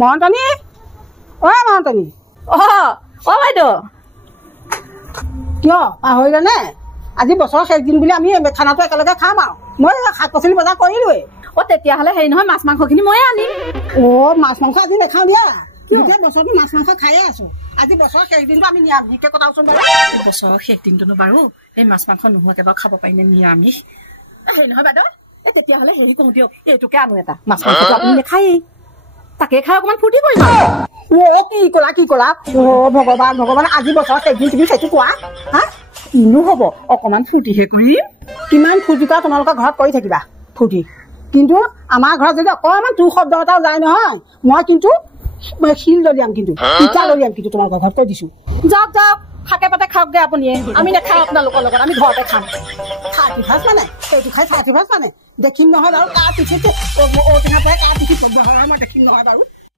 মহন্তনী অ মহন্তনী অ বাইদেউ কিয় পাহৰিলে নে আজি বছৰৰ শেষ দিন বুলি আমি খানাটো একেলগে খাম আৰু মই শাক পাচলি বজাৰ কৰিলোৱে তেতিয়াহ'লে হেৰি নহয় মাছ মাংসখিনি ময়ে আনিম মাছ মাংস আজি নাখাওঁ দিয়া গোটেই বছৰটো মাছ মাংস খায়ে আছো আজি বছৰৰ শেষ দিনটো আমি নিৰামিষকে কটাওচোন বছৰৰ শেষ দিনটোনো বাৰু এই মাছ মাংস নোহোৱাকে বাৰু খাব পাৰিম নে নিৰামিষ হেৰি নহয় বাইদেউ তেতিয়াহ'লে হেৰি কৰো দিয়ক এইটোকে আনো এটা মাছ মাংসটো আপুনি নেখায়েই তাকে খাই অকণমান ফূৰ্তি কৰিম কি কলা ভগৱান আজি বছৰৰ শেষ দিন তুমি সেইটো কোৱা হা কিনো হ'ব অকণমান ফূৰ্তিহে কৰিম কিমান ফূৰ্তি কৰা তোমালোকৰ ঘৰত কৰি থাকিবা ফূৰ্তি কিন্তু আমাৰ ঘৰত যদি অকণমান তোৰ শব্দ এটাও যায় নহয় মই কিন্তু শিল দলিয়াম কিন্তু ইটা দলিয়াম কিন্তু তোমালোকৰ ঘৰত কৈ দিছো যাওক যাওক শাকে পাতে খাওকগে আপুনি আমি নাখাওঁ আপোনালোকৰ লগত আমি ঘৰতে খাম 31 মানে সেইটো খাই 31 মানে দেখিম নহয় বাৰু কাৰ পিঠিত ঔটেঙা পাই কাৰ পিঠিত মই দেখিম নহয় বাৰু